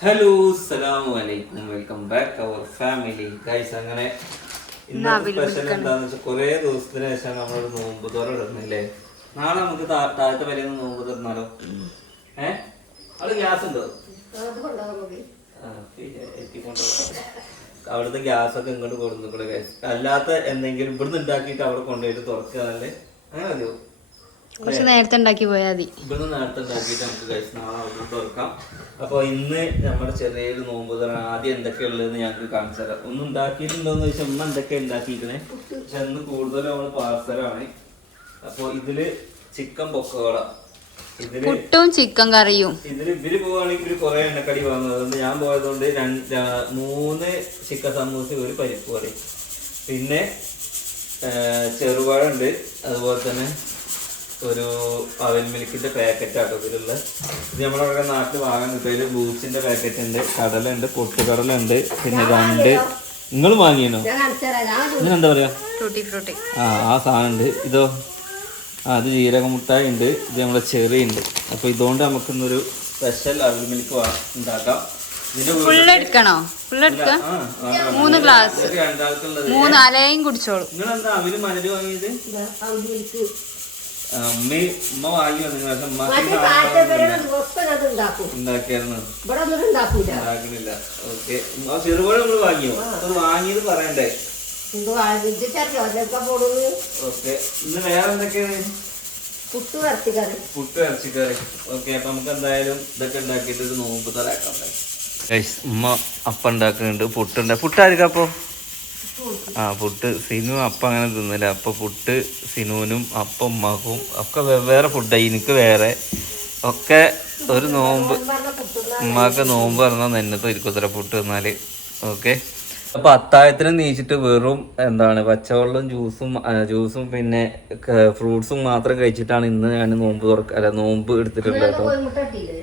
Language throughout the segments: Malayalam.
ഹലോ അസ്സലാമു അലൈക്കും welcome back our family guys. അങ്ങനെ ഇന്നത്തെ സ്പെഷ്യൽ എന്താന്ന് വെച്ചാൽ കുറേ ദിവസത്തിന് ശേഷം നമ്മളൊരു നോമ്പ് തോറ ഇടുന്നില്ലേ. നാളെ നമുക്ക് താഴത്തെ വരെ നോമ്പ് തുറന്നാലോ? അത് ഗ്യാസ് ഉണ്ടോ? അവിടുത്തെ ഗ്യാസ് ഒക്കെ ഇങ്ങോട്ട് കൊടുക്കുള്ളൂ ഗൈസ്. അല്ലാത്ത എന്തെങ്കിലും ഇവിടുന്ന് ഉണ്ടാക്കിയിട്ട് അവിടെ കൊണ്ടുപോയിട്ട് തുറക്കുകയാണല്ലേ, അങ്ങനെ മതിയോ? നേരത്തെ ഉണ്ടാക്കി പോയാൽ മതി. ഇവിടുന്ന് നേരത്തെ ഉണ്ടാക്കിയിട്ട് നമുക്ക് ഗൈസ് നാളെ അവിടെ തുറക്കാം. അപ്പോൾ ഇന്ന് നമ്മുടെ ചെറിയൊരു നോമ്പ് തുറ ആദ്യം എന്തൊക്കെയുള്ളതെന്ന് ഞങ്ങൾക്ക് കാണിച്ചു തരാം. ഒന്നും ഉണ്ടാക്കിയിട്ടുണ്ടോന്ന് ചോദിച്ചാൽ ഉമ്മ എന്തൊക്കെ ഉണ്ടാക്കിയിരിക്കണേ, പക്ഷെ അന്ന് കൂടുതലും നമ്മള് പാർസലാണ്. അപ്പോൾ ഇതില് ചിക്കൻ പൊക്കോള, ഇതില് പുട്ടും ചിക്കൻ കറിയും. ഇതില് ഇവര് പോവാണെങ്കിൽ കുറെ എണ്ണക്കടി വാങ്ങുന്നത്. അതുകൊണ്ട് ഞാൻ പോയതുകൊണ്ട് 3 ചിക്കൻ സമൂസ, ഒരു പരിപ്പ് കറി, പിന്നെ ചെറുപഴം ഉണ്ട്, അതുപോലെ തന്നെ ഒരു അവൽ മിൽക്കിന്റെ പാക്കറ്റ് ആട്ടോ ഇതിലുള്ള. ഇത് നമ്മളവിടെ നാട്ടിൽ വാങ്ങാൻ കിട്ടും. അതിൽ ബൂസ്റ്റിന്റെ പാക്കറ്റ് ഉണ്ട്, കടലുണ്ട്, പൊട്ടുകടല ഉണ്ട്, പിന്നെ 2 നിങ്ങൾ വാങ്ങിയോ? ഇങ്ങനെന്താ പറയാ, ആ സാധനം ഉണ്ട്. ഇതോ അത് ജീരക മുട്ടായി ഉണ്ട്, ഇത് നമ്മളെ ചെറി ഉണ്ട്. അപ്പൊ ഇതുകൊണ്ട് നമുക്കിന്നൊരു സ്പെഷ്യൽ അവൽ മിൽക്ക് ഉണ്ടാക്കാം. എടുക്കണോ? 3 ഗ്ലാസ്, 3 അലയും കുടിച്ചോളൂ. നിങ്ങളെന്താ അവല് മലര് വാങ്ങിയത്? ഉമ്മ വാങ്ങി വന്നു, ഉണ്ടാക്കിയായിരുന്നു. ഉണ്ടാക്കണില്ല. ഓക്കെ, ചെറുപഴം നമ്മള് വാങ്ങിയോ? അത് വാങ്ങിയത് പറയണ്ടേ? ഓക്കെ, ഇന്ന് വേറെ എന്തൊക്കെയാണ്? പുട്ട് ഇറച്ചിക്കറി. ഓക്കെ, അപ്പൊ നമുക്ക് എന്തായാലും ഇതൊക്കെ ഉണ്ടാക്കിയിട്ട് ഒരു നോമ്പ് തരാക്കാം. ഉമ്മ അപ്പം ഉണ്ടാക്കുന്നുണ്ട്, പുട്ടുണ്ട്. പുട്ടായിരിക്കും അപ്പൊ? പുട്ട് സിനു അപ്പം അങ്ങനെ തിന്നില്ല. അപ്പൊ പുട്ട് സിനുവിനും അപ്പം ഉമ്മാക്കും ഒക്കെ വെവ്വേറെ ഫുഡായി, എനിക്ക് വേറെ. ഒക്കെ ഒരു നോമ്പ്, ഉമ്മാക്ക് നോമ്പ് പറഞ്ഞാൽ നെന്നത്തും ഇരിക്കത്തില്ല പുട്ട് തിന്നാല്. ഓക്കെ, അപ്പൊ അത്താഴത്തിന് നീച്ചിട്ട് വെറും എന്താണ് പച്ചവെള്ളം ജ്യൂസും പിന്നെ ഫ്രൂട്ട്സും മാത്രം കഴിച്ചിട്ടാണ് ഇന്ന് ഞാൻ നോമ്പ് എടുത്തിട്ടുള്ളത് കേട്ടോ.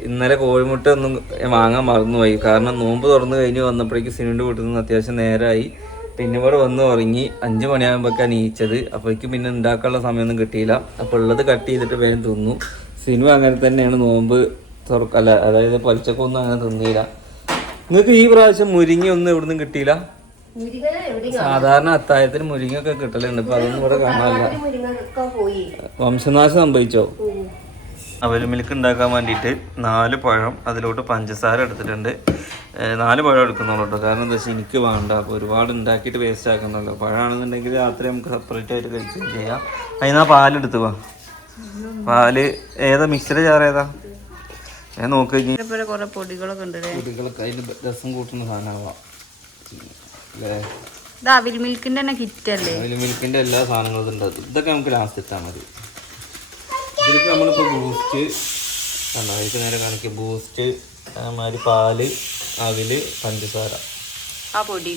ഇന്നലെ കോഴിമുട്ട ഒന്നും വാങ്ങാൻ മറന്നുപോയി. കാരണം നോമ്പ് തുറന്നു കഴിഞ്ഞ് വന്നപ്പോഴേക്കും സിനുവിൻ്റെ വീട്ടിൽ നിന്ന് അത്യാവശ്യം നേരമായി. പിന്നെ ഇവിടെ വന്ന് ഉറങ്ങി 5 മണിയാകുമ്പോഴേക്കാണ് നീച്ചത്. അപ്പോഴേക്കും പിന്നെ ഉണ്ടാക്കാനുള്ള സമയമൊന്നും കിട്ടിയില്ല. അപ്പോൾ ഉള്ളത് കട്ട് ചെയ്തിട്ട് വേഗം തിന്നു. സിനിമ അങ്ങനെ തന്നെയാണ് നോമ്പ് അതായത് പൊലിച്ചക്കൊന്നും അങ്ങനെ തിന്നില്ല. നിങ്ങൾക്ക് ഈ പ്രാവശ്യം മുരിങ്ങ ഒന്നും എവിടുന്നും കിട്ടിയില്ല? സാധാരണ അത്താഴത്തിന് മുരിങ്ങൊക്കെ കിട്ടലുണ്ട്, ഇപ്പൊ അതൊന്നും ഇവിടെ കാണാനില്ല. വംശനാശം സംഭവിച്ചോ? അവൽ മിൽക്ക് ഉണ്ടാക്കാൻ വേണ്ടിയിട്ട് 4 പഴം, അതിലോട്ട് പഞ്ചസാര എടുത്തിട്ടുണ്ട്. 4 പഴം എടുക്കുന്നുള്ളൂ കേട്ടോ. കാരണം എന്താ വെച്ചാൽ എനിക്ക് വേണ്ട, അപ്പോൾ ഒരുപാട് ഉണ്ടാക്കിയിട്ട് വേസ്റ്റ് ആക്കുന്നുള്ളൂ. പഴമാണെന്നുണ്ടെങ്കിൽ രാത്രി നമുക്ക് സെപ്പറേറ്റ് ആയിട്ട് കഴിക്കുകയും ചെയ്യാം. അതിനാ പാലെടുത്ത് പോവാം. പാല് ഏതാ, മിക്സിയുടെ ജാർ ഏതാ? ഞാൻ നോക്കി പൊടികളൊക്കെ ഉണ്ട്. പൊടികളൊക്കെ അതിന് രസം കൂട്ടുന്ന സാധനമാവാം അല്ലേ? അവിൽ മിൽക്കിന്റെ തന്നെ കിറ്റ് അല്ലേ? അവിൽ മിൽക്കിന്റെ എല്ലാ സാധനങ്ങളും ഉണ്ട്. ഇതൊക്കെ നമുക്ക് ലാസ്റ്റ് ഇട്ടാൽ മതി. ഇതിലേക്ക് നമ്മളിപ്പോൾ ബൂസ്റ്റ് കണ്ടോ, ഇത് നേരെ കാണിക്കുക. ബൂസ്റ്റ് മാതിരി പാല്, അവില്, പഞ്ചസാര, ആ പൊടി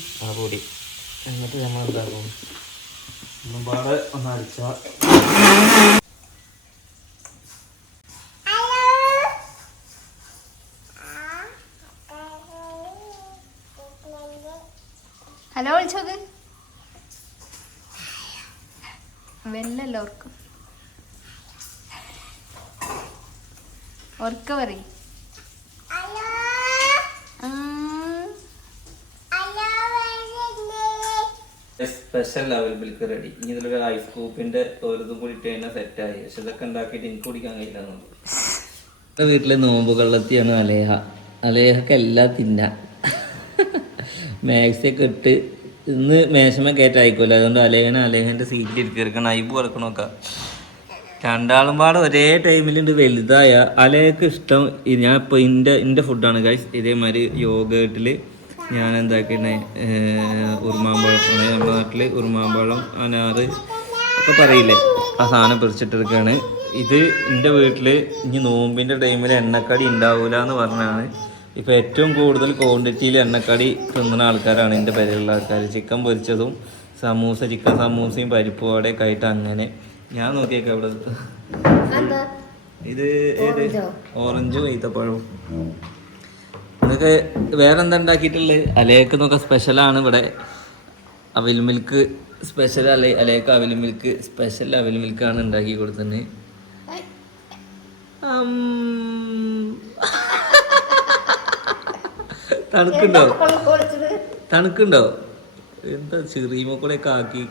എന്നിട്ട് നമ്മൾ എന്താക്കും, ഒന്നും പാടെ ഒന്ന് അടിച്ചാൽ. ഹലോ വിളിച്ചോക്ക് വെല്ലല്ലോ ഓർക്ക പറയും. Special level milk ready. ഇനി ഇതിലൊരു ഐസ് കൂപ്പിന്റെ തോരതും കൂടി ഇട്ട് കഴിഞ്ഞാൽ സെറ്റായി. പക്ഷെ ഇതൊക്കെ ഉണ്ടാക്കിയിട്ട് എനിക്ക് കുടിക്കാൻ കഴിയില്ല. നമ്മുടെ വീട്ടിലെ നോമ്പ് കള്ളത്തിയാണ് അലേഹക്ക് എല്ലാം തിന്നാം. മാക്സിയൊക്കെ ഇട്ട് ഇന്ന് മേശമ കയറ്റായിക്കോല്ല. അതുകൊണ്ട് അലേഹൻ്റെ സീറ്റിൽ ഇരിക്കണം. ഐബ് കിടക്കണമൊക്കെ രണ്ടാളും പാടെ ഒരേ ടൈമിലുണ്ട്. വലുതായ അലേഹക്ക് ഇഷ്ടം ഞാൻ ഇപ്പോൾ എൻ്റെ ഫുഡാണ് ഗൈസ്. ഇതേമാതിരി യോഗേട്ടിൽ ഞാൻ എന്താക്കിണേ, ഉറുമാമ്പഴം, നമ്മുടെ നാട്ടിൽ ഉറുമാമ്പഴം, അനാറ് ഒക്കെ പറയില്ലേ, ആ സാധനം പിടിച്ചിട്ടെടുക്കുകയാണ്. ഇത് എൻ്റെ വീട്ടിൽ ഇനി നോമ്പിൻ്റെ ടൈമിൽ എണ്ണക്കടി ഉണ്ടാവില്ല എന്ന് പറഞ്ഞാണ്. ഇപ്പോൾ ഏറ്റവും കൂടുതൽ ക്വാണ്ടിറ്റിയിൽ എണ്ണക്കടി തിന്നുന്ന ആൾക്കാരാണ് എൻ്റെ പേരിലുള്ള ആൾക്കാർ. ചിക്കൻ പൊരിച്ചതും ചിക്കൻ സമൂസയും പരിപ്പ് വടയൊക്കെ ആയിട്ട് അങ്ങനെ. ഞാൻ നോക്കിയേക്കാം ഇവിടെ ഇത് ഏത് ഓറഞ്ചും ഈത്തപ്പഴവും. ഇതൊക്കെ വേറെ എന്താ ഉണ്ടാക്കിയിട്ടുള്ളത്? അലേക്കുന്നൊക്കെ സ്പെഷ്യലാണ് ഇവിടെ. അവിൽ മിൽക്ക് സ്പെഷ്യൽ അലേക്ക് അവിൽ മിൽക്ക് സ്പെഷ്യൽ അവിൽ മിൽക്കാണ് ഉണ്ടാക്കി കൊടുത്തത്. തണുക്കുണ്ടോ തണുക്കുണ്ടോ എന്താ ചെറിയമക്കളെയൊക്കെ ആക്കി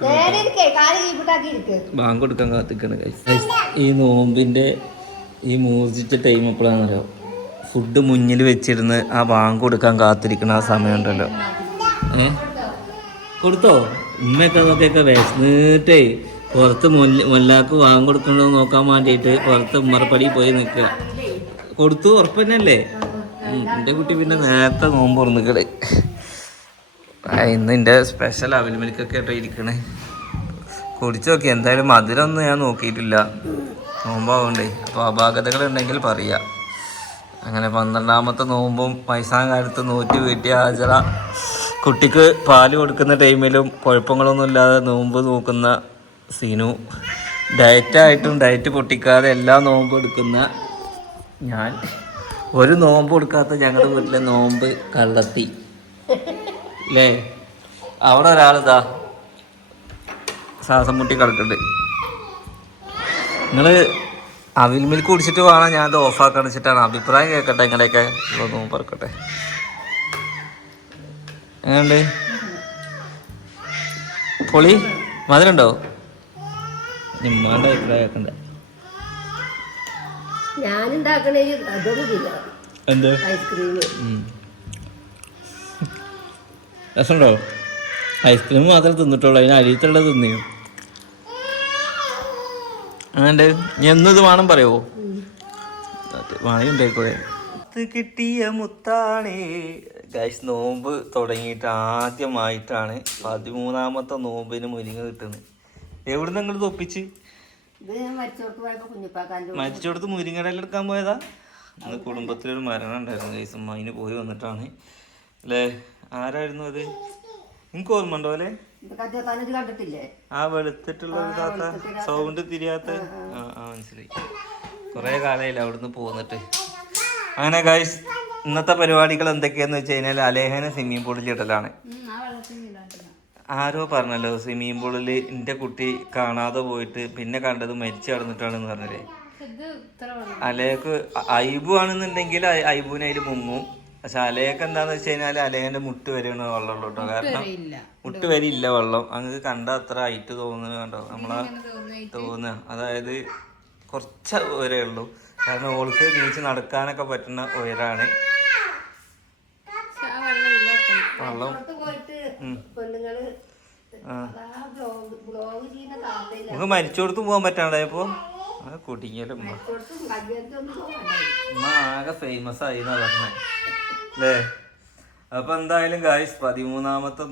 ബാങ്ക് കൊടുക്കാൻ കാത്തിക്കണ ഈ നോമ്പിന്റെ ഈ മൂർജിച്ച ടൈം എപ്പോഴാണെന്നറിയോ ഫുഡ് മുന്നിൽ വെച്ചിരുന്ന് ആ ബാങ്ക് കൊടുക്കാൻ കാത്തിരിക്കണ ആ സമയം ഉണ്ടല്ലോ കൊടുത്തോ ഉമ്മയൊക്കെ അതൊക്കെ വിശന്നിട്ടേ പുറത്ത് മുല്ലാക്ക് ബാങ്ക് കൊടുക്കണോ നോക്കാൻ വേണ്ടിയിട്ട് പുറത്ത് ഉമ്മറപ്പടി പോയി നിൽക്കുക കൊടുത്തു ഉറപ്പ് തന്നെയല്ലേ എൻ്റെ കുട്ടി പിന്നെ നേരത്തെ നോമ്പ് തുറന്നിക്കടേ ഇന്ന് എൻ്റെ സ്പെഷ്യൽ അവിൽ മിൽക്കൊക്കെ ആയിട്ട് ഇരിക്കണേ കുടിച്ചു നോക്കി എന്തായാലും മധുരമൊന്നും ഞാൻ നോക്കിയിട്ടില്ല നോമ്പാവുണ്ടേ അപ്പോൾ അപാകതകൾ ഉണ്ടെങ്കിൽ പറയാം അങ്ങനെ 12ാമത്തെ നോമ്പും വയസ്സാം കാലത്ത് നോറ്റ് വീട്ടിയ ഹാജറ കുട്ടിക്ക് പാല് കൊടുക്കുന്ന ടൈമിലും കുഴപ്പങ്ങളൊന്നും ഇല്ലാതെ നോമ്പ് നോക്കുന്ന സീനു ഡയറ്റായിട്ടും ഡയറ്റ് പൊട്ടിക്കാതെ എല്ലാ നോമ്പും എടുക്കുന്ന ഞാൻ ഒരു നോമ്പ് കൊടുക്കാത്ത ഞങ്ങളുടെ വീട്ടിലെ നോമ്പ് കള്ളത്തി അല്ലേ അവിടെ ഒരാളിതാ ശ്വാസം മുട്ടി കിടക്കുന്നുണ്ട് നിങ്ങൾ അവിൽ മിൽക്ക് കുടിച്ചിട്ട് വേണം ഞാൻ അത് ഓഫാക്കാൻ വെച്ചിട്ടാണ് അഭിപ്രായം കേൾക്കട്ടെ ഇങ്ങനെയൊക്കെ നോമ്പ് പറക്കട്ടെ എങ്ങനെയുണ്ട് പൊളി മധുരണ്ടോ നിമ്മാൻ്റെ അഭിപ്രായം കേൾക്കണ്ടേ എന്ത് രസമുണ്ടോ ഐസ്ക്രീം മാത്രമേ തിന്നിട്ടുള്ളൂ അതിന് അരിയത്തുള്ളത് തിന്നിയോ അങ്ങനെ നീ എന്നത് വേണം പറയുമോ വേണമെങ്കിൽ ഉണ്ടായിക്കോളെ കിട്ടിയ മുത്താണേ ഗൈസ് നോമ്പ് തുടങ്ങിയിട്ട് ആദ്യമായിട്ടാണ് 13ാമത്തെ നോമ്പിന് മുരിങ്ങ കിട്ടുന്നത് എവിടുന്ന് നിങ്ങൾ തൊപ്പിച്ച് മരിച്ചോടത്ത് മുരിങ്ങയുടെ എടുക്കാൻ പോയതാ ഇന്ന് കുടുംബത്തിലൊരു മരണം ഉണ്ടായിരുന്നു ഗൈസ് അതിന് പോയി വന്നിട്ടാണ് അല്ലേ ആരായിരുന്നു അത് നിങ്ങൾക്ക് ഓർമ്മ ഉണ്ടോ അല്ലേ ആ വെളുത്തിട്ടുള്ള ഒരു താത്ത സൗണ്ട് തിരിയാത്ത മനസ്സിലായി കുറെ കാലമായില്ല അവിടുന്ന് പോന്നിട്ട് അങ്ങനെ ഗൈസ് ഇന്നത്തെ പരിപാടികൾ എന്തൊക്കെയാന്ന് വെച്ച് കഴിഞ്ഞാൽ അലേഹനെ സ്വിമ്മിംഗ് പൂളിൽ ഇടലാണ് ആരോ പറഞ്ഞല്ലോ സ്വിമ്മിംഗ് പൂളിൽ എൻ്റെ കുട്ടി കാണാതെ പോയിട്ട് പിന്നെ കണ്ടത് മരിച്ചു കിടന്നിട്ടാണെന്ന് പറഞ്ഞല്ലേ അലയക്ക് ഐബു ആണെന്നുണ്ടെങ്കിൽ ഐബുവിന് അതിൽ മുങ്ങും പക്ഷെ അലയൊക്കെ എന്താന്ന് വെച്ച് കഴിഞ്ഞാൽ അലേഹന്റെ മുട്ട് വരെയാണ് വെള്ളമുള്ളൂ കേട്ടോ കാരണം മുട്ട് വരെ ഇല്ല വെള്ളം അങ്ങ് കണ്ട അത്ര ഹൈറ്റ് തോന്നുന്നത് കണ്ടോ നമ്മളെ തോന്നുക അതായത് കുറച്ച് ഉയരേ ഉള്ളൂ കാരണം ഓൾക്ക് നീച്ച് നടക്കാനൊക്കെ പറ്റുന്ന ഉയരാണ് വെള്ളം നമുക്ക് മരിച്ചോടത്ത് പോകാൻ പറ്റാണ്ടായപ്പോ കുടുങ്ങിയാലും ഉമ്മ ആകെ ഫേമസ് ആയി എന്നാ പറഞ്ഞേ അല്ലേ അപ്പൊ എന്തായാലും ഗായ്സ് 13ാമത്തെ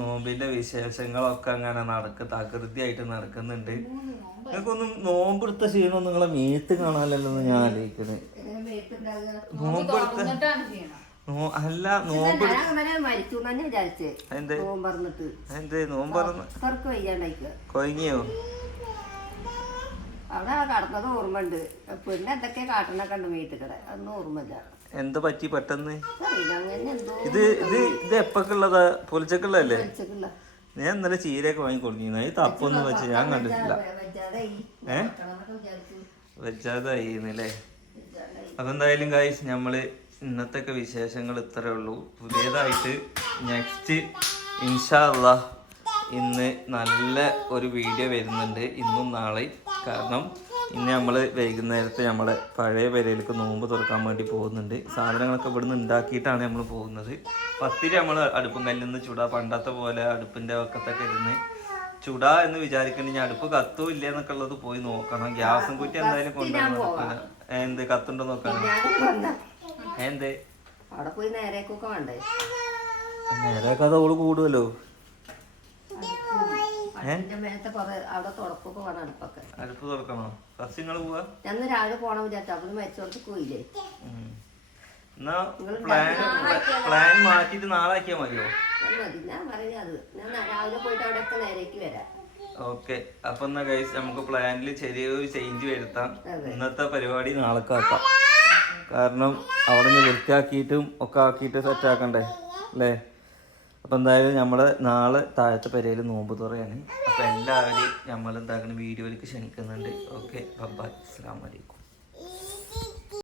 നോമ്പിന്റെ വിശേഷങ്ങളൊക്കെ അങ്ങനെ തകൃതിയായിട്ട് നടക്കുന്നുണ്ട് നിങ്ങൾക്കൊന്നും നോമ്പെടുത്ത ക്ഷീണം നിങ്ങളെ മേത്ത് കാണാനല്ലോ ഞാൻ ആലോചിക്കുന്നത് നോമ്പെടുത്ത അല്ല നോമ്പ് കൊയങ്ങിയോ അവിടെ കടന്നത് ഓർമ്മയുണ്ട് പിന്നെ എന്തൊക്കെ കാട്ടണൊക്കെ ഉണ്ട് വീട്ടിൽ അതൊന്നും ഓർമ്മയില്ല എന്താ പറ്റി പെട്ടെന്ന് ഇത് എപ്പൊക്കെയുള്ളതാ പൊലിച്ചക്കുള്ളതല്ലേ ഞാൻ ഇന്നലെ ചീരയൊക്കെ വാങ്ങിക്കൊണ്ടിരുന്നു ഈ തപ്പൊന്നും വെച്ച് ഞാൻ കണ്ടിട്ടില്ല വെച്ചാതായില്ലേ അപ്പൊ എന്തായാലും ഗൈസ് നമ്മള് ഇന്നത്തെ വിശേഷങ്ങൾ ഇത്രേ ഉള്ളൂ പുതിയതായിട്ട് നെക്സ്റ്റ് ഇൻഷാ അല്ലാഹ് ഇന്ന് നല്ല ഒരു വീഡിയോ വരുന്നുണ്ട് ഇന്നും നാളെ കാരണം ഇന്ന് നമ്മൾ വൈകുന്നേരത്തെ നമ്മളെ പഴയ പെരയിലേക്ക് നോമ്പ് തുറക്കാൻ വേണ്ടി പോകുന്നുണ്ട് സാധനങ്ങളൊക്കെ ഇവിടുന്ന് ഉണ്ടാക്കിയിട്ടാണ് നമ്മൾ പോകുന്നത് പത്തിരി നമ്മൾ അടുപ്പും കല്ലിൽ നിന്ന് ചുടാ പണ്ടത്തെ പോലെ അടുപ്പിൻ്റെ വക്കത്തൊക്കെ ഇരുന്ന് ചുടാ എന്ന് വിചാരിക്കണമെങ്കിൽ അടുപ്പ് കത്തോ ഇല്ല എന്നൊക്കെ ഉള്ളത് പോയി നോക്കണം ഗ്യാസും കുറ്റി എന്തായാലും കൊണ്ടുവരണം എന്ത് കത്തുണ്ടോ നോക്കണം എന്ത് അവിടെ പോയി നേരേക്കൊക്കെ വേണ്ടേ നേരേക്ക് അത് ഓള് കൂടുമല്ലോ അടുപ്പ് തുറക്കണോ ഫസ്റ്റ് നിങ്ങൾ പോവാ ഞാൻ രാവിലെ പോണം വിചാരിച്ചു അപ്പൊ മരിച്ചോടത്ത് പോയില്ലേ എന്നാ പ്ലാൻ മാറ്റിട്ട് നാളെ ആക്കിയാ മതിയോ മതി ഞാൻ പറഞ്ഞത് ഞാൻ രാവിലെ പോയിട്ട് അവിടെയൊക്കെ നേരേക്ക് വരാം ഓക്കെ അപ്പൊ എന്നാ ഗൈസ് നമുക്ക് പ്ലാനിൽ ചെറിയൊരു ചേഞ്ച് വരുത്താം ഇന്നത്തെ പരിപാടി നാളേക്കാക്കാം കാരണം അവിടെ നിന്ന് വൃത്തിയാക്കിയിട്ടും ഒക്കെ ആക്കിയിട്ട് സെറ്റ് ആക്കണ്ടേ അല്ലേ അപ്പം എന്തായാലും നമ്മൾ നാളെ താഴത്തെ പെരയിൽ നോമ്പ് തുറയാണ് അപ്പം എല്ലാവരെയും നമ്മൾ എന്താക്കണം വീഡിയോയിലേക്ക് ക്ഷണിക്കുന്നുണ്ട് ഓക്കെ ബൈ അസ്സലാമു അലൈക്കും